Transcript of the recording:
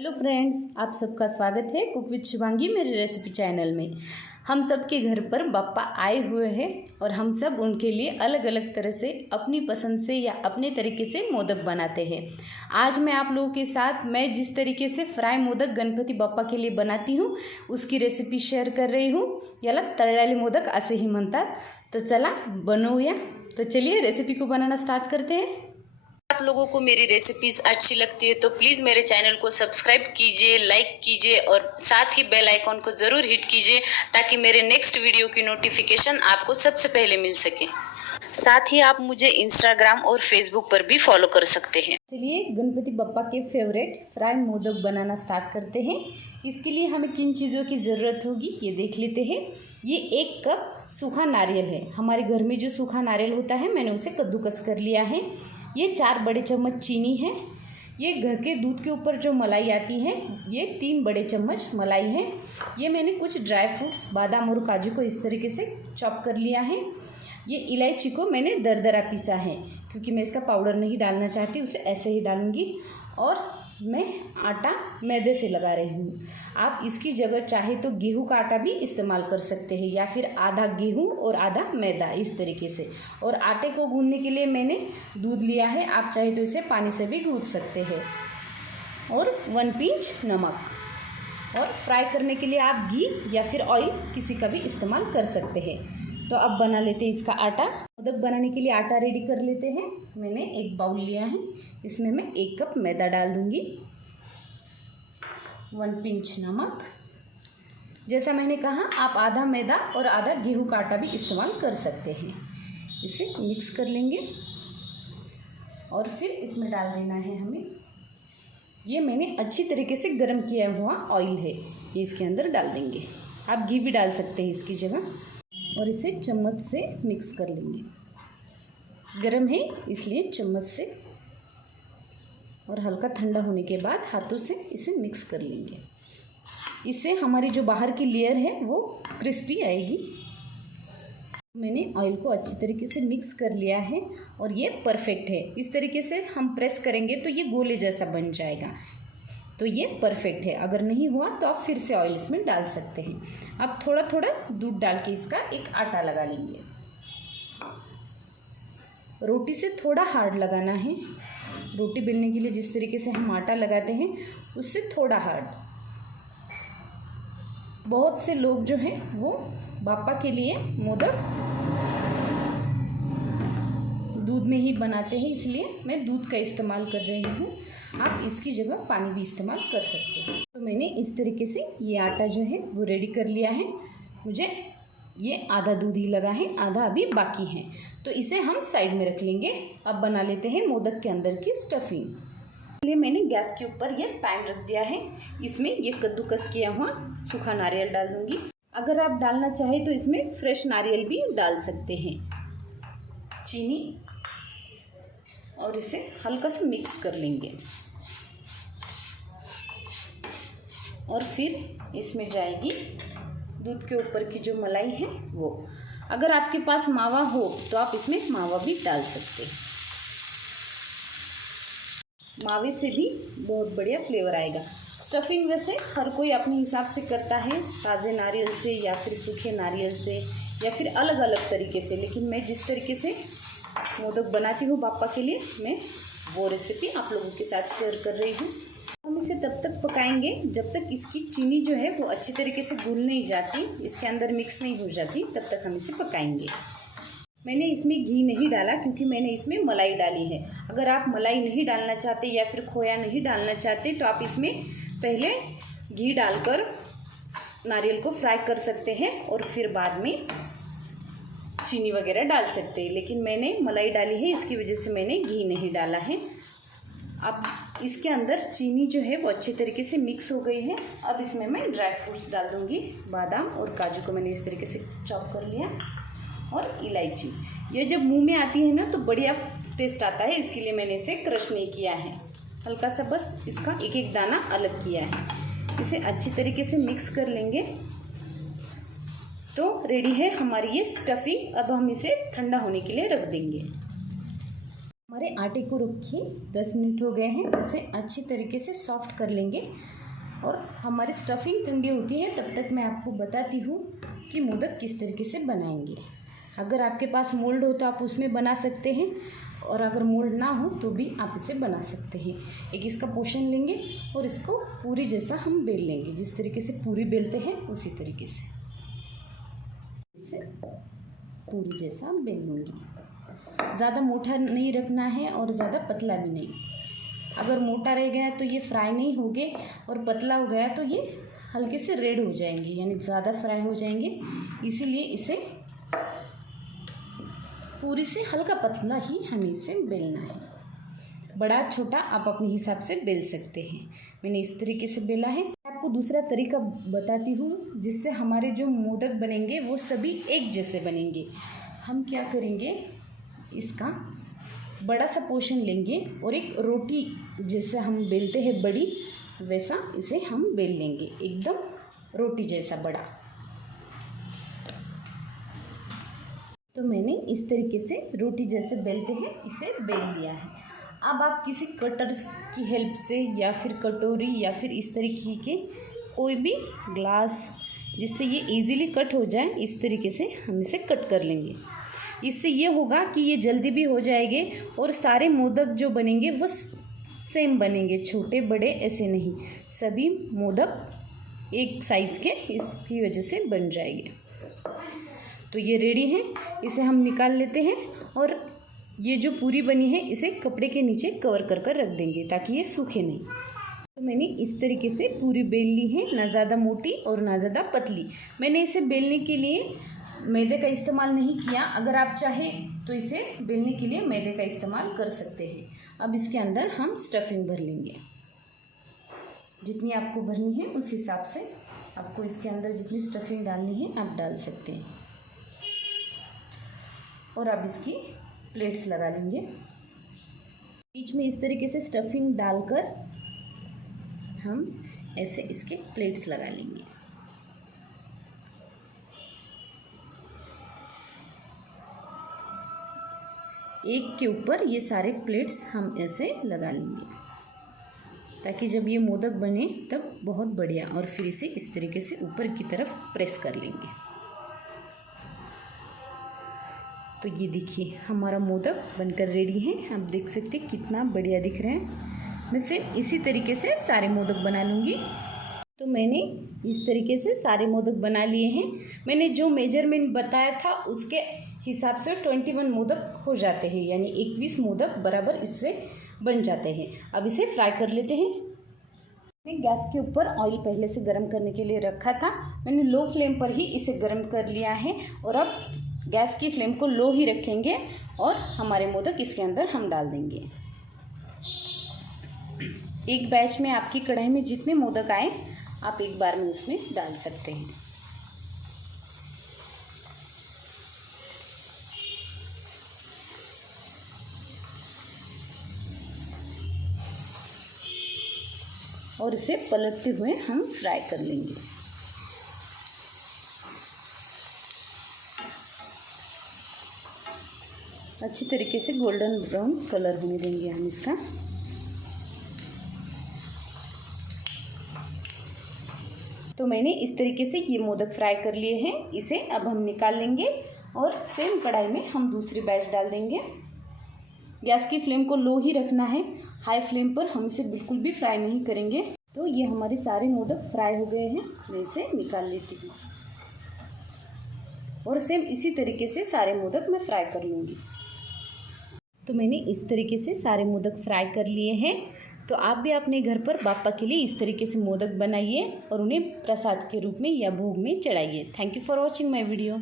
Hello friends, आप सबका स्वागत है कुक विद शिवांगी मेरे रेसिपी चैनल में। हम सब के घर पर बाप्पा आए हुए हैं और हम सब उनके लिए अलग अलग तरह से अपनी पसंद से या अपने तरीके से मोदक बनाते हैं। आज मैं आप लोगों के साथ मैं जिस तरीके से फ्राई मोदक गणपति बाप्पा के लिए बनाती हूँ उसकी रेसिपी शेअर कर रही हूँ। याला तळलेले मोदक असेही म्हणतात। तो चला बनवूया। तो चलिए रेसिपी को बनाना स्टार्ट करते हैं। आप लोगों को मेरी रेसिपीज अच्छी लगती है तो प्लीज़ मेरे चैनल को सब्सक्राइब कीजिए, लाइक कीजिए और साथ ही बेल आइकॉन को ज़रूर हिट कीजिए ताकि मेरे नेक्स्ट वीडियो की नोटिफिकेशन आपको सबसे पहले मिल सके। साथ ही आप मुझे इंस्टाग्राम और फेसबुक पर भी फॉलो कर सकते हैं। चलिए गणपति बप्पा के फेवरेट फ्राई मोदक बनाना स्टार्ट करते हैं। इसके लिए हमें किन चीज़ों की ज़रूरत होगी ये देख लेते हैं। ये 1 कप सूखा नारियल है। हमारे घर में जो सूखा नारियल होता है मैंने उसे कद्दूकस कर लिया है। ये 4 बड़े चम्मच चीनी है। ये घर के दूध के ऊपर जो मलाई आती है ये 3 बड़े चम्मच मलाई है। ये मैंने कुछ ड्राई फ्रूट्स बादाम और काजू को इस तरीके से चॉप कर लिया है। ये इलायची को मैंने दरदरा पीसा है क्योंकि मैं इसका पाउडर नहीं डालना चाहती, उसे ऐसे ही डालूंगी। और मैं आटा मैदे से लगा रही हूँ। आप इसकी जगह चाहे तो गेहूं का आटा भी इस्तेमाल कर सकते हैं या फिर आधा गेहूं और आधा मैदा इस तरीके से। और आटे को गूंदने के लिए मैंने दूध लिया है, आप चाहे तो इसे पानी से भी गूंद सकते हैं। और 1 पिंच नमक। और फ्राई करने के लिए आप घी या फिर ऑयल किसी का भी इस्तेमाल कर सकते हैं। तो अब बना लेते हैं इसका आटा। मोदक बनाने के लिए आटा रेडी कर लेते हैं। मैंने एक बाउल लिया है, इसमें मैं 1 कप मैदा डाल दूंगी, 1 पिंच नमक। जैसा मैंने कहा आप आधा मैदा और आधा गेहूं का आटा भी इस्तेमाल कर सकते हैं। इसे मिक्स कर लेंगे और फिर इसमें डाल देना है हमें, ये मैंने अच्छी तरीके से गर्म किया हुआ ऑयल है, ये इसके अंदर डाल देंगे। आप घी भी डाल सकते हैं इसकी जगह। और इसे चम्मच से मिक्स कर लेंगे। गरम है इसलिए चम्मच से, और हल्का ठंडा होने के बाद हाथों से इसे मिक्स कर लेंगे। इससे हमारी जो बाहर की लेयर है वो क्रिस्पी आएगी। मैंने ऑयल को अच्छी तरीके से मिक्स कर लिया है और ये परफेक्ट है। इस तरीके से हम प्रेस करेंगे तो ये गोले जैसा बन जाएगा, तो ये परफेक्ट है। अगर नहीं हुआ तो आप फिर से ऑयल इसमें डाल सकते हैं। अब थोड़ा थोड़ा दूध डाल के इसका एक आटा लगा लेंगे। रोटी से थोड़ा हार्ड लगाना है। रोटी बेलने के लिए जिस तरीके से हम आटा लगाते हैं उससे थोड़ा हार्ड। बहुत से लोग जो हैं वो बाप्पा के लिए मोदक दूध में ही बनाते हैं, इसलिए मैं दूध का इस्तेमाल कर रही हूँ। आप इसकी जगह पानी भी इस्तेमाल कर सकते हैं। तो मैंने इस तरीके से ये आटा जो है वो रेडी कर लिया है। मुझे ये आधा दूध ही लगा है, आधा अभी बाकी है, तो इसे हम साइड में रख लेंगे। अब बना लेते हैं मोदक के अंदर की स्टफिंग। इसलिए मैंने गैस के ऊपर ये पैन रख दिया है। इसमें ये कद्दूकस किया हुआ सूखा नारियल डाल दूँगी। अगर आप डालना चाहें तो इसमें फ्रेश नारियल भी डाल सकते हैं। चीनी, और इसे हल्का सा मिक्स कर लेंगे। और फिर इसमें जाएगी दूध के ऊपर की जो मलाई है वो। अगर आपके पास मावा हो तो आप इसमें मावा भी डाल सकते हैं। मावे से भी बहुत बढ़िया फ्लेवर आएगा। स्टफिंग वैसे हर कोई अपने हिसाब से करता है, ताज़े नारियल से या फिर सूखे नारियल से या फिर अलग अलग तरीके से, लेकिन मैं जिस तरीके से मोदक बनाती हूँ बाप्पा के लिए मैं वो रेसिपी आप लोगों के साथ शेयर कर रही हूँ। हम इसे तब तक पकाएंगे जब तक इसकी चीनी जो है वो अच्छी तरीके से घुल नहीं जाती, इसके अंदर मिक्स नहीं हो जाती, तब तक हम इसे पकाएंगे। मैंने इसमें घी नहीं डाला क्योंकि मैंने इसमें मलाई डाली है। अगर आप मलाई नहीं डालना चाहते या फिर खोया नहीं डालना चाहते तो आप इसमें पहले घी डालकर नारियल को फ्राई कर सकते हैं और फिर बाद में चीनी वगैरह डाल सकते हैं, लेकिन मैंने मलाई डाली है इसकी वजह से मैंने घी नहीं डाला है। अब इसके अंदर चीनी जो है वो अच्छी तरीके से मिक्स हो गई है। अब इसमें मैं ड्राई फ्रूट्स डाल दूँगी। बादाम और काजू को मैंने इस तरीके से चॉप कर लिया, और इलायची। ये जब मुंह में आती है ना तो बढ़िया टेस्ट आता है, इसके लिए मैंने इसे क्रश नहीं किया है, हल्का सा बस इसका एक एक दाना अलग किया है। इसे अच्छी तरीके से मिक्स कर लेंगे। तो रेडी है हमारी ये स्टफिंग। अब हम इसे ठंडा होने के लिए रख देंगे। हमारे आटे को रखिए 10 मिनट हो गए हैं। इसे अच्छी तरीके से सॉफ्ट कर लेंगे और हमारी स्टफिंग ठंडी होती है तब तक मैं आपको बताती हूँ कि मोदक किस तरीके से बनाएंगे। अगर आपके पास मोल्ड हो तो आप उसमें बना सकते हैं, और अगर मोल्ड ना हो तो भी आप इसे बना सकते हैं। एक इसका पोर्शन लेंगे और इसको पूरी जैसा हम बेल लेंगे। जिस तरीके से पूरी बेलते हैं उसी तरीके से इसे पूरी जैसा बेल लूँगी। ज़्यादा मोटा नहीं रखना है और ज़्यादा पतला भी नहीं। अगर मोटा रह गया तो ये फ्राई नहीं होंगे, और पतला हो गया तो ये हल्के से रेड हो जाएंगे, यानी ज़्यादा फ्राई हो जाएंगे। इसीलिए इसे पूरी से हल्का पतला ही हमें इसे बेलना है। बड़ा छोटा आप अपने हिसाब से बेल सकते हैं। मैंने इस तरीके से बेला है। आपको दूसरा तरीका बताती हूँ जिससे हमारे जो मोदक बनेंगे वो सभी एक जैसे बनेंगे। हम क्या करेंगे, इसका बड़ा सा पोर्शन लेंगे और एक रोटी जैसे हम बेलते हैं बड़ी, वैसा इसे हम बेल लेंगे, एकदम रोटी जैसा बड़ा। तो मैंने इस तरीके से रोटी जैसे बेलते हैं इसे बेल लिया है। अब आप किसी कटर की हेल्प से या फिर कटोरी या फिर इस तरीके के कोई भी ग्लास जिससे ये इजीली कट हो जाए, इस तरीके से हम इसे कट कर लेंगे। इससे ये होगा कि ये जल्दी भी हो जाएंगे और सारे मोदक जो बनेंगे वो सेम बनेंगे, छोटे बड़े ऐसे नहीं, सभी मोदक एक साइज़ के इसकी वजह से बन जाएंगे। तो ये रेडी है, इसे हम निकाल लेते हैं और ये जो पूरी बनी है इसे कपड़े के नीचे कवर कर कर रख देंगे ताकि ये सूखे नहीं। तो मैंने इस तरीके से पूरी बेल ली है, ना ज़्यादा मोटी और ना ज़्यादा पतली। मैंने इसे बेलने के लिए मैदे का इस्तेमाल नहीं किया। अगर आप चाहें तो इसे बेलने के लिए मैदे का इस्तेमाल कर सकते हैं। अब इसके अंदर हम स्टफिंग भर लेंगे। जितनी आपको भरनी है उस हिसाब से आपको इसके अंदर जितनी स्टफिंग डालनी है आप डाल सकते हैं। और अब इसकी प्लेट्स लगा लेंगे। बीच में इस तरीके से स्टफिंग डालकर हम ऐसे इसके प्लेट्स लगा लेंगे। एक के ऊपर ये सारे प्लेट्स हम ऐसे लगा लेंगे ताकि जब ये मोदक बने तब बहुत बढ़िया। और फिर इसे इस तरीके से ऊपर की तरफ प्रेस कर लेंगे। तो ये देखिए हमारा मोदक बनकर रेडी है। आप देख सकते हैं कितना बढ़िया दिख रहा है। मैं सिर्फ इसी तरीके से सारे मोदक बना लूँगी। तो मैंने इस तरीके से सारे मोदक बना लिए हैं। मैंने जो मेजरमेंट बताया था उसके हिसाब से 21 मोदक हो जाते हैं, यानी 21 मोदक बराबर इससे बन जाते हैं। अब इसे फ्राई कर लेते हैं। मैंने गैस के ऊपर ऑयल पहले से गर्म करने के लिए रखा था। मैंने लो फ्लेम पर ही इसे गर्म कर लिया है और अब गैस की फ्लेम को लो ही रखेंगे और हमारे मोदक इसके अंदर हम डाल देंगे। एक बैच में आपकी कढ़ाई में जितने मोदक आए आप एक बार में उसमें डाल सकते हैं। और इसे पलटते हुए हम फ्राई कर लेंगे। अच्छी तरीके से गोल्डन ब्राउन कलर होने देंगे हम इसका। तो मैंने इस तरीके से ये मोदक फ्राई कर लिए हैं। इसे अब हम निकाल लेंगे और सेम कढ़ाई में हम दूसरी बैच डाल देंगे। गैस की फ्लेम को लो ही रखना है, हाई फ्लेम पर हम इसे बिल्कुल भी फ्राई नहीं करेंगे। तो ये हमारे सारे मोदक फ्राई हो गए हैं। मैं इसे निकाल लेती हूँ और सेम इसी तरीके से सारे मोदक मैं फ्राई कर लूँगी। तो मैंने इस तरीके से सारे मोदक फ्राई कर लिए हैं। तो आप भी अपने घर पर बाप्पा के लिए इस तरीके से मोदक बनाइए और उन्हें प्रसाद के रूप में या भोग में चढ़ाइए। Thank you for watching my video.